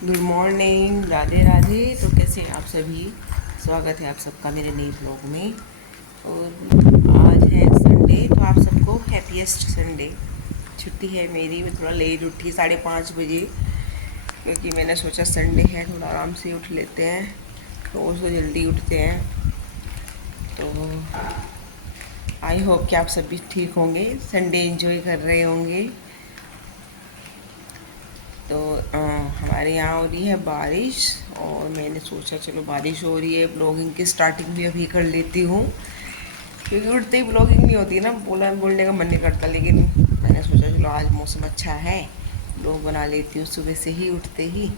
Good morning, Radhe Radhe. तो कैसे हैं आप सभी? स्वागत है आप सबका मेरे नए ब्लॉग में। और आज है संडे, तो आप सबको हैप्पीएस्ट संडे। छुट्टी है मेरी, मैं थोड़ा लेट उठी 5:30 बजे, क्योंकि मैंने सोचा संडे है थोड़ा आराम से उठ लेते हैं, तो उसको जल्दी उठते हैं। तो आई होप कि आप सभी ठीक होंगे, संडे एंजॉय कर रहे होंगे। तो हमारे यहाँ हो रही है बारिश, और मैंने सोचा चलो बारिश हो रही है, ब्लॉगिंग की स्टार्टिंग भी अभी कर लेती हूँ, क्योंकि उठते ही ब्लॉगिंग नहीं होती ना, बोलने का मन नहीं करता। लेकिन मैंने सोचा चलो आज मौसम अच्छा है, ब्लॉग बना लेती हूँ सुबह से ही, उठते ही।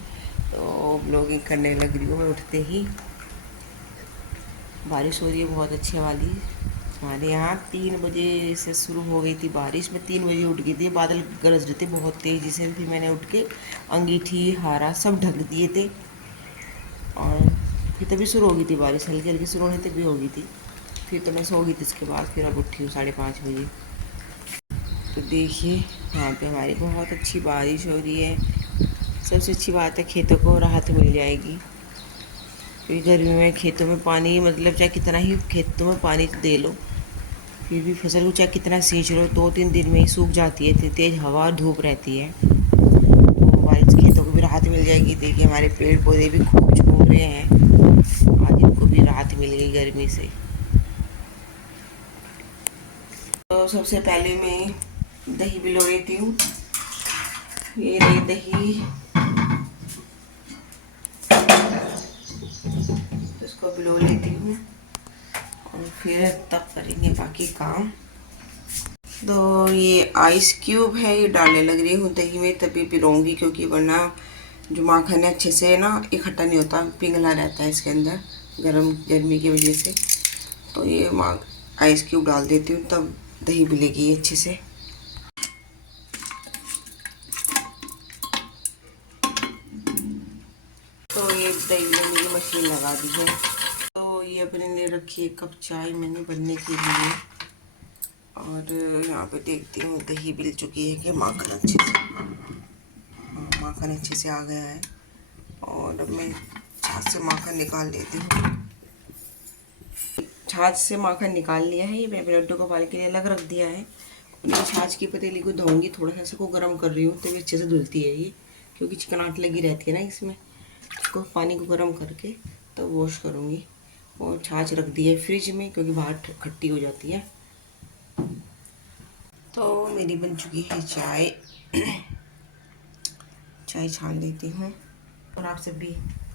तो ब्लॉगिंग करने लग रही हूँ मैं उठते ही। बारिश हो रही है बहुत अच्छी वाली। हमारे यहाँ 3 बजे से शुरू हो गई थी बारिश, मैं 3 बजे उठ गई थी, बादल गरज रहे थे बहुत तेज़ी से, फिर मैंने उठ के अंगीठी हारा सब ढक दिए थे। और फिर तभी शुरू हो गई थी बारिश, हल्की हल्की शुरू होने तभी हो गई थी। फिर तो मैं सो गई थी, इसके बाद फिर अब उठी हूँ 5:30 बजे। तो देखिए यहाँ पे हमारी बहुत अच्छी बारिश हो रही है। सबसे अच्छी बात है, खेतों को राहत मिल जाएगी, क्योंकि गर्मी में खेतों में पानी, मतलब चाहे कितना ही खेतों में पानी दे लो, फिर भी फसल को चाहे कितना सींच लो 2-3 दिन में ही सूख जाती है, इतनी तेज़ हवा धूप रहती है। तो बारिश खेतों को भी राहत मिल जाएगी। देखिए हमारे पेड़ पौधे भी खूब झूम रहे हैं, आज इनको भी राहत मिल गई गर्मी से। तो सबसे पहले मैं दही भिगो लेती हूँ। ये रही दही, इसको भिगो लेती हूँ और फिर तब करेंगे बाकी काम। तो ये आइस क्यूब है, ये डालने लग रही हूँ दही में, तभी पिलाऊंगी, क्योंकि वरना जो माखन है अच्छे से ना इकट्ठा नहीं होता, पिघला रहता है इसके अंदर गर्मी की वजह से। तो ये आइस क्यूब डाल देती हूँ, तब दही मिलेगी अच्छे से। तो ये दही मिलने की मशीन लगा दी है। तो ये अपने लिए रखी 1 कप चाय मैंने बनने के लिए, और यहाँ पे देखती हूँ दही मिल चुकी है कि माखन अच्छे से आ गया है। और अब मैं छाछ से माखन निकाल लेती हूँ। छाछ से माखन निकाल लिया है, ये मैं ब्रेड को उबाल के लिए अलग रख दिया है। ये छाछ की पतीली को धोऊंगी, थोड़ा सा इसको गर्म कर रही हूँ तभी अच्छे से धुलती है ये, क्योंकि चिकनाहट लगी रहती है ना इसमें। इसको पानी को गर्म करके तब वॉश करूँगी। और छाछ रख दी है फ्रिज में, क्योंकि बाहर खट्टी हो जाती है। तो मेरी बन चुकी है चाय। चाय छान लेती हूँ, और आप सब भी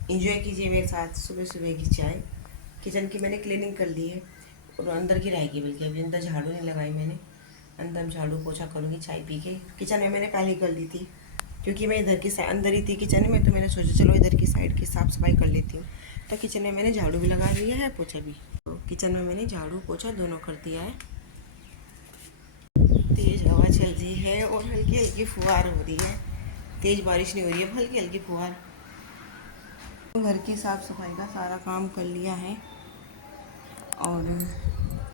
इंजॉय कीजिए मेरे साथ सुबह सुबह की चाय। किचन की मैंने क्लीनिंग कर ली है, और अंदर की रहेगी, बल्कि अभी अंदर झाड़ू नहीं लगाई मैंने। अंदर झाड़ू पोछा करूँगी चाय पी के। किचन में मैंने पहले कर ली थी, क्योंकि मैं इधर की साइड अंदर ही थी किचन में, तो मैंने सोचा चलो इधर की साइड की साफ़ सफाई कर लेती हूँ। तो किचन में मैंने झाड़ू भी लगा लिया है, पोछा भी। तो किचन में मैंने झाड़ू पोछा दोनों कर दिया है। तेज़ हवा चल रही है और हल्की हल्की फुहार हो रही है, तेज़ बारिश नहीं हो रही है, हल्की हल्की फुहार। घर की साफ़ सफाई का सारा काम कर लिया है, और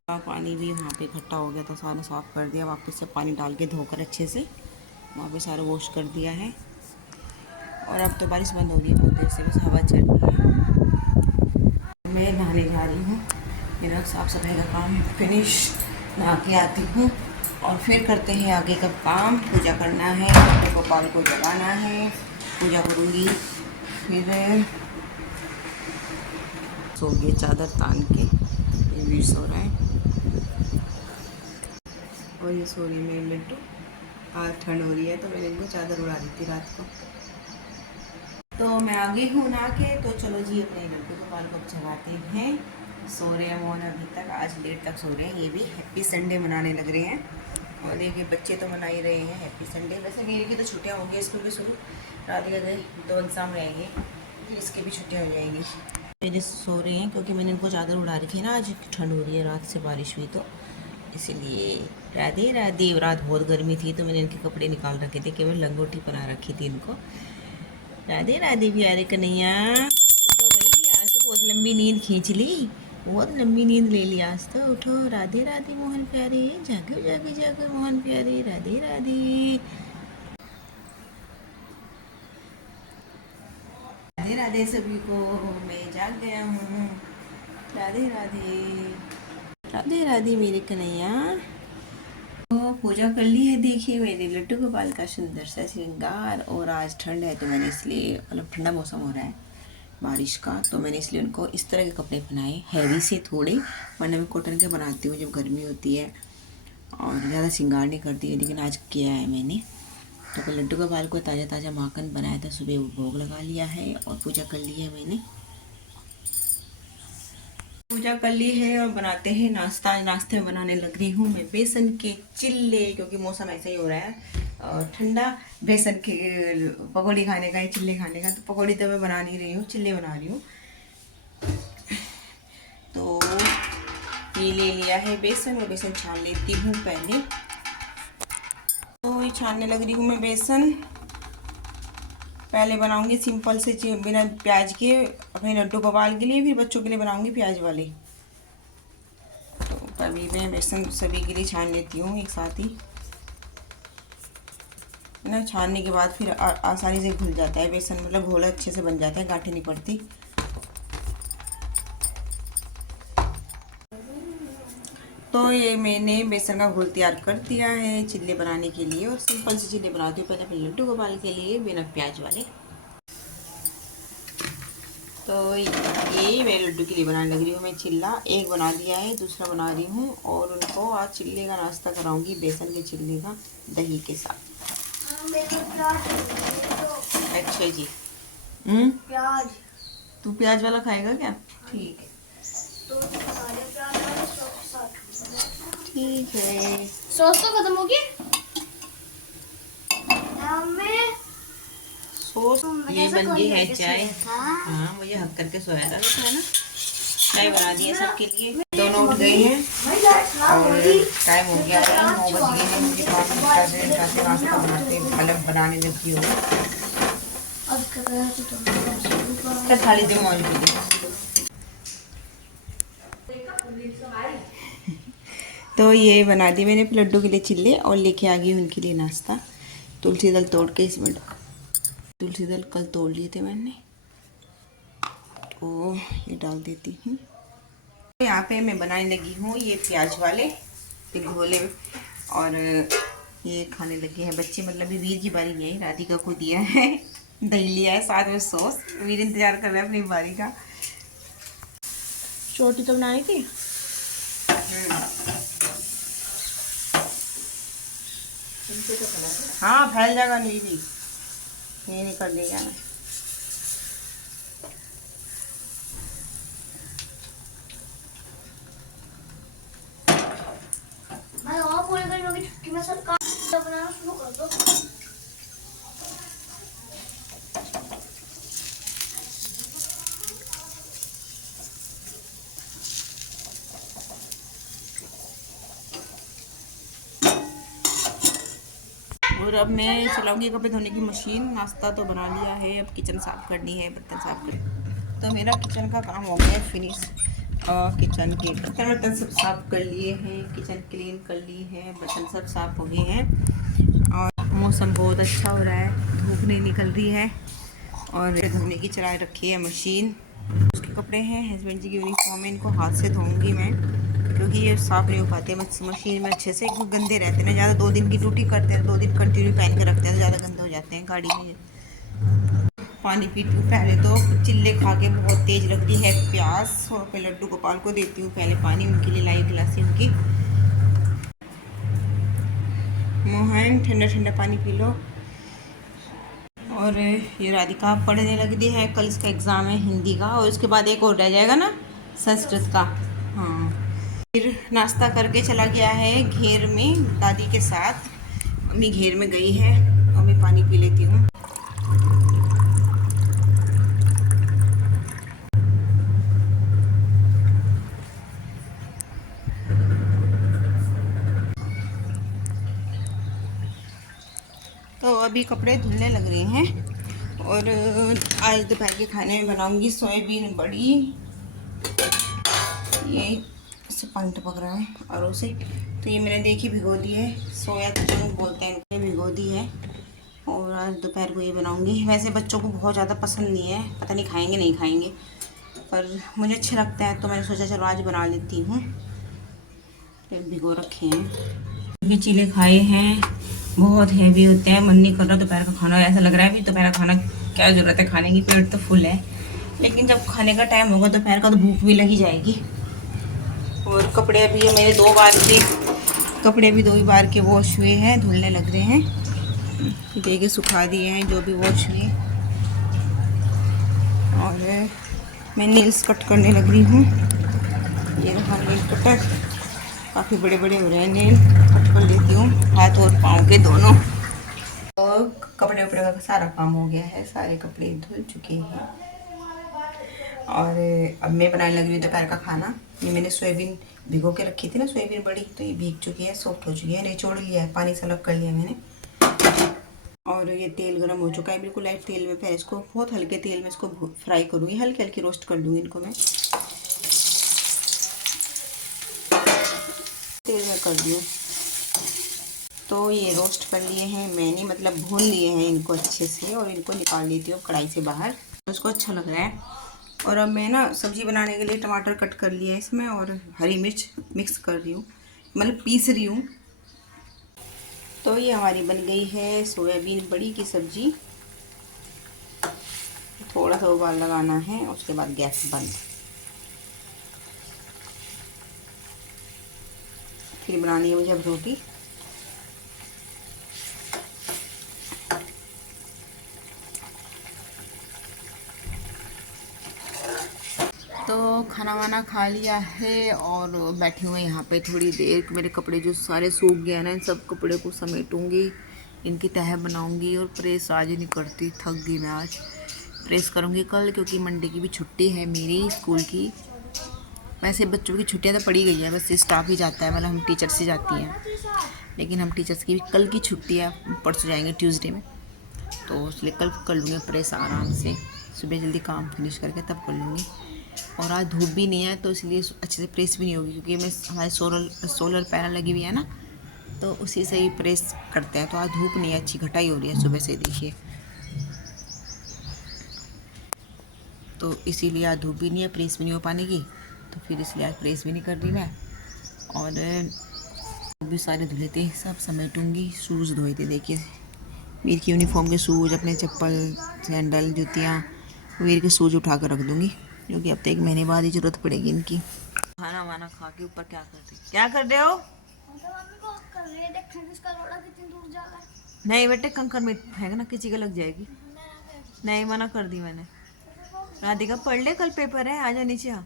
पानी भी वहाँ पे इकट्ठा हो गया था, सारा साफ़ कर दिया, वापस से पानी डाल के धोकर अच्छे से वहाँ पे सारा वॉश कर दिया है। और अब तो बारिश बंद हो रही है बहुत देर से, बस हवा चल रही है। मैं नहाने जा रही हूँ, मेरा साफ़ सफाई का काम फिनिश। नहा के आती हूँ और फिर करते हैं आगे का काम। पूजा करना है, गोपाल को जगाना है, पूजा करूँगी। फिर सो गए चादर तान के, ये वीर सो रहा है और ये सो रही है मिंटू। आज ठंड हो रही है तो मैंने इनको चादर उड़ा दी थी रात को। तो मैं आ गई हूँ नहा के, तो चलो जी अपने लड़के गोपाल को जगाते हैं। सो रहे हैं मोहन अभी तक, आज लेट तक सो रहे हैं। ये भी हैप्पी संडे मनाने लग रहे हैं, और देखिए बच्चे तो मना ही रहे हैं हैप्पी संडे। वैसे मेरी की तो छुट्टियाँ होंगी, स्कूल भी शुरू, राधिका गए 2 एग्ज़ाम रहेंगे, फिर इसके भी छुट्टियाँ हो जाएंगी। मेरे सो रहे हैं क्योंकि मैंने इनको चादर उड़ा रखी है ना, आज ठंड हो रही है, रात से बारिश हुई तो इसीलिए। राधे राधे। रात बहुत गर्मी थी तो मैंने इनके कपड़े निकाल रखे थे, केवल लंगोटी बना रखी थी इनको। राधे राधे प्यारे कन्हैया। तो भाई आज तो बहुत लंबी नींद खींच ली, बहुत लंबी नींद ले ली आज तो। उठो राधे राधे मोहन प्यारे, जागो जागो जागो मोहन प्यारे, राधे राधे। राधे राधे सभी को, मैं जाग गया हूँ। राधे राधे, राधे राधे मेरे कन्हैया। तो पूजा कर ली है। देखिए मेरे लड्डू गोपाल का सुंदर सा श्रृंगार। और आज ठंड है तो मैंने इसलिए, मतलब ठंडा मौसम हो रहा है बारिश का, तो मैंने इसलिए उनको इस तरह के कपड़े पहनाए, हैवी से थोड़े, वरना मैं कॉटन के बनाती हूँ जब गर्मी होती है और ज़्यादा श्रृंगार नहीं करती है। लेकिन आज किया है मैंने। तो लड्डू गोपाल को ताज़ा ताज़ा माखन बनाया था, सुबह भोग लगा लिया है और पूजा कर ली है मैंने। पूजा कर ली है और बनाते हैं नाश्ता। नाश्ते में बनाने लग रही हूँ मैं बेसन के चिल्ले, क्योंकि मौसम ऐसा ही हो रहा है और ठंडा। बेसन के पकौड़ी खाने का, चिल्ले खाने का, तो पकौड़ी तो मैं बना नहीं रही हूँ, चिल्ले बना रही हूँ। तो ये ले लिया है बेसन और बेसन छान लेती हूँ पहले। तो ये छानने लग रही हूँ मैं बेसन। पहले बनाऊंगी सिंपल से बिना प्याज के अपने लड्डू गोपाल के लिए, फिर बच्चों के लिए बनाऊंगी प्याज वाले। तो तभी मैं बेसन सभी के लिए छान लेती हूँ एक साथ ही ना। छानने के बाद फिर आसानी से घुल जाता है बेसन, मतलब घोला अच्छे से बन जाता है, गांठें नहीं पड़ती। तो ये मैंने बेसन का घोल तैयार कर दिया है चिल्ले बनाने के लिए। और सिंपल से चिल्ले बनाती हूँ पहले अपने लड्डू गोपाल के लिए बिना प्याज वाले। तो ये मैं लड्डू के लिए बनाने लग रही हूँ मैं चिल्ला। एक बना दिया है, दूसरा बना रही हूँ। और उनको आज चिल्ले का नाश्ता कराऊंगी, बेसन के चिल्ले का दही के साथ। अच्छा जी। प्याज। तू प्याज वाला खाएगा क्या? ठीक है, ठीक है। सॉस तो खत्म हो गई। सॉस ये बन गई है चाय। हाँ, मुझे हक करके सोया था है ना। चाय बना दी है सबके लिए। दोनों उठ गए हैं और टाइम हो गया है, 9 बज गए हैं। मुझे 5 मिनट का नाश्ता बनाते अलग बनाने लगी हो। थाली दे मौज के लिए। तो ये बना दी मैंने लड्डू के लिए चिल्ले और लेके आ गई उनके लिए नाश्ता। तुलसी दल तोड़ के इसमें, तुलसी दल कल तोड़ लिए थे मैंने, तो ये डाल देती हूँ। यहाँ पे मैं बनाने लगी हूँ ये प्याज वाले घोले। और ये खाने लगे हैं बच्चे, मतलब वीर की बारी है, राधिका को दिया है, दही लिया है साथ में सॉस। वीर इंतजार कर रहा है अपनी बारी का। छोटी तो बनाई थी। हाँ, फैल जाएगा, नहीं भी ये नहीं कर देगा ना। मैं और पूरे गर्मियों की छुट्टी में सब काम बनाना शुरू कर दो। और अब मैं चलाऊंगी कपड़े धोने की मशीन। नाश्ता तो बना लिया है, अब किचन साफ़ करनी है, बर्तन साफ़ करनी। तो मेरा किचन का काम हो गया फिनिश। किचन के बर्तन सब साफ़ कर लिए हैं, किचन क्लीन कर ली है, बर्तन सब साफ़ हो गए हैं। और मौसम बहुत अच्छा हो रहा है, धूप नहीं निकल रही है। और धोने की चला रखी है मशीन। उसके कपड़े हैं, हस्बैंड जी की यूनिफॉर्म है, इनको हाथ से धोऊंगी मैं, क्योंकि ये साफ़ नहीं हो पाते मशीन में अच्छे से। गंदे रहते हैं ज़्यादा, 2 दिन की ड्यूटी करते हैं, 2 दिन कंटिन्यू पहन के रखते हैं तो ज़्यादा गंदे हो जाते हैं गाड़ी में। पानी पीती हूँ पहले, तो चिल्ले खा के बहुत तेज़ लगती है प्यास। और फिर लड्डू गोपाल को देती हूँ पहले पानी, उनके लिए लाई गिलासी उनकी। मोहन ठंडा ठंडा पानी पी लो। और ये राधिका पढ़ने लग दी है, कल इसका एग्ज़ाम है हिंदी का, और उसके बाद एक और रह जाएगा ना संस्कृत का। हाँ, फिर नाश्ता करके चला गया है घेर में दादी के साथ। मम्मी घेर में गई है और मैं पानी पी लेती हूँ। तो अभी कपड़े धुलने लग रहे हैं। और आज दोपहर के खाने में बनाऊंगी सोयाबीन बड़ी। ये इससे पानी टपक रहा है और उसे, तो ये मैंने देखी भिगो दी है, सोया चंक बोलते हैं इनको, भिगो दी है। और आज दोपहर को ये बनाऊंगी। वैसे बच्चों को बहुत ज़्यादा पसंद नहीं है, पता नहीं खाएंगे नहीं खाएंगे, पर मुझे अच्छे लगता है तो मैंने सोचा चलो आज बना लेती हूँ। भिगो रखे हैं। ये चीले खाए हैं, बहुत हैवी होते हैं, मन नहीं कर रहा दोपहर का खाना। ऐसा लग रहा है भी दोपहर का खाना क्या ज़रूरत है खाने की, पेट तो फुल है। लेकिन जब खाने का टाइम होगा दोपहर का तो भूख भी लगी जाएगी। और कपड़े अभी मेरे 2 बार के कपड़े भी 2 ही बार के वॉश हुए हैं, धुलने लग रहे हैं। दे के सुखा दिए हैं जो भी वॉश हुए। और मैं नेल्स कट करने लग रही हूँ। ये रहा नेल कटर, काफ़ी बड़े बड़े हो रहे हैं नेल, कट कर लेती हूँ हाथ और पाँव के दोनों। और कपड़े वपड़े का सारा काम हो गया है, सारे कपड़े धुल चुके हैं। और अब मैं बनाने लग रही हूँ दोपहर का खाना। ये मैंने सोयाबीन भिगो के रखी थी ना, सोयाबीन बड़ी, तो ये भीग चुकी है, सॉफ्ट हो चुकी है, निचोड़ लिया है, पानी से अलग कर लिया मैंने। और ये तेल गरम हो चुका है, बिल्कुल लाइट तेल में। पहले इसको बहुत हल्के तेल में इसको फ्राई करूँगी, हल्की हल्की रोस्ट कर लूँगी इनको मैं। तेल में कर दिया तो ये रोस्ट कर लिए हैं मैंने, मतलब भून लिए हैं इनको अच्छे से। और इनको निकाल लेती हूँ कढ़ाई से बाहर, उसको अच्छा लग रहा है। और अब मैं ना सब्ज़ी बनाने के लिए टमाटर कट कर लिया है इसमें, और हरी मिर्च मिक्स कर रही हूँ, मतलब पीस रही हूँ। तो ये हमारी बन गई है सोयाबीन बड़ी की सब्ज़ी। थोड़ा सा उबाल लगाना है, उसके बाद गैस बंद। फिर बनानी है मुझे अब रोटी। तो खाना वाना खा लिया है और बैठी हुई यहाँ पे थोड़ी देर। मेरे कपड़े जो सारे सूख गए ना, इन सब कपड़े को समेटूंगी, इनकी तह बनाऊंगी। और प्रेस आज ही नहीं करती, थक गई मैं आज। प्रेस करूँगी कल, क्योंकि मंडे की भी छुट्टी है मेरी स्कूल की। वैसे बच्चों की छुट्टियाँ तो पड़ी गई है, बस स्टाफ ही जाता है, मतलब हम टीचर्स ही जाती हैं। लेकिन हम टीचर्स की भी कल की छुट्टी है, परसों जाएंगे ट्यूसडे में, तो इसलिए कल कर लूँगी प्रेस आराम से, सुबह जल्दी काम फिनिश करके तब कर लूँगी। और आज धूप भी नहीं है तो इसलिए अच्छे से प्रेस भी नहीं होगी, क्योंकि मैं हमारे सोलर पैनल लगी हुई है ना, तो उसी से ही प्रेस करते हैं। तो आज धूप नहीं है, अच्छी घटाई हो रही है सुबह से, देखिए। तो इसीलिए आज धूप भी नहीं है, प्रेस भी नहीं हो पाने की, तो फिर इसलिए आज प्रेस भी नहीं कर रही मैं। और भी सारे धुले थे, सब समेटूँगी। शूज़ धोए थे, देखिए वीर की यूनिफॉर्म के शूज़, अपने चप्पल, सैंडल, जूतियाँ, वीर के शूज़ उठा कर रख दूँगी, क्योंकि अब तो 1 महीने बाद ही ज़रूरत पड़ेगी इनकी। खाना वाना खा के ऊपर क्या कर रहे हो? नहीं बेटे, कंकर में फेंक ना, किसी का लग जाएगी। नहीं, मना कर दी मैंने। राधिका पढ़ ले, कल पेपर है, आजा नीचे आ।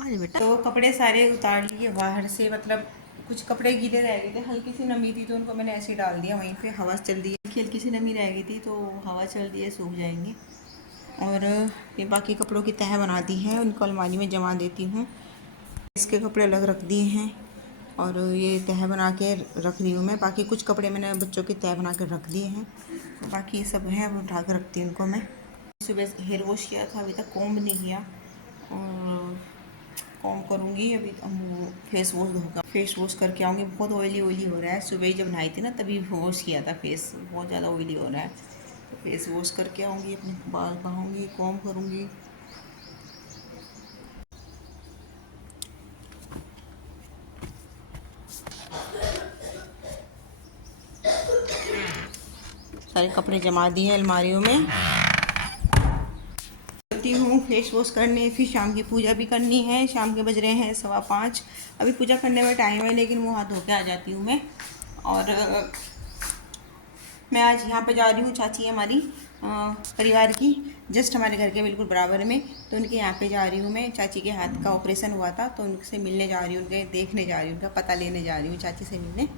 आजा बेटा। तो कपड़े सारे उतार लिए बाहर से, मतलब कुछ कपड़े गीले रह गए थे, हल्की सी नमी थी तो उनको मैंने ऐसे डाल दिया वहीं पे, हवा चल दी है। हल्की सी नमी रह गई थी तो हवा चल रही है, सूख जाएंगे। और ये बाकी कपड़ों की तह बना दी है, उनको अलमारी में जमा देती हूँ। इसके कपड़े अलग रख दिए हैं और ये तह बना के रख रही हूँ मैं। बाकी कुछ कपड़े मैंने बच्चों के तह बना कर रख दिए हैं, तो बाकी सब है वो उठा कर रखती हूँ उनको मैं। सुबह हेयर वॉश किया था, अभी तक कॉम्ब नहीं किया, और कॉम्ब करूँगी। अभी फेस वॉश धोकर फेस वॉश करके आऊँगी। बहुत ऑयली हो रहा है, सुबह ही जब नहाई थी ना तभी वॉश किया था, फेस बहुत ज़्यादा ऑयली हो रहा है, तो फेस वॉश करके आऊँगी, अपने बाल बहाऊँगी, कॉम्ब करूँगी। सारे कपड़े जमा दिए अलमारियों में। चलती हूँ फेस वॉश करने, फिर शाम की पूजा भी करनी है। शाम के बज रहे हैं 5:15। अभी पूजा करने में टाइम है, लेकिन मुँह हाथ धो के आ जाती हूँ मैं। और मैं आज यहाँ पे जा रही हूँ, चाची है हमारी परिवार की, जस्ट हमारे घर के बिल्कुल बराबर में, तो उनके यहाँ पे जा रही हूँ मैं। चाची के हाथ का ऑपरेशन हुआ था, तो उनसे मिलने जा रही हूँ, उनके देखने जा रही हूँ, उनका पता लेने जा रही हूँ, चाची से मिलने।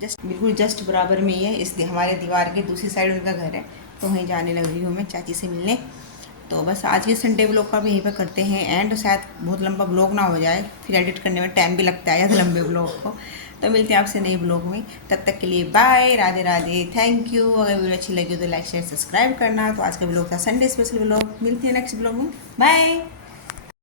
बिल्कुल जस्ट बराबर में ही है, इस हमारे दीवार के दूसरी साइड उनका घर है, तो वहीं जाने लग रही हूँ मैं चाची से मिलने। तो बस आज के संडे ब्लॉग का भी यहीं पर करते हैं एंड। शायद बहुत लंबा ब्लॉग ना हो जाए, फिर एडिट करने में टाइम भी लगता है ज़्यादा लंबे ब्लॉग को। तो मिलते हैं आपसे नए ब्लॉग में, तब तक के लिए bye, Radhe Radhe, thank you. अगर वीडियो अच्छी लगी हो तो लाइक शेयर सब्सक्राइब करना। तो आज का ब्लॉग था संडे स्पेशल ब्लॉग, मिलते हैं नेक्स्ट ब्लॉग में, बाय।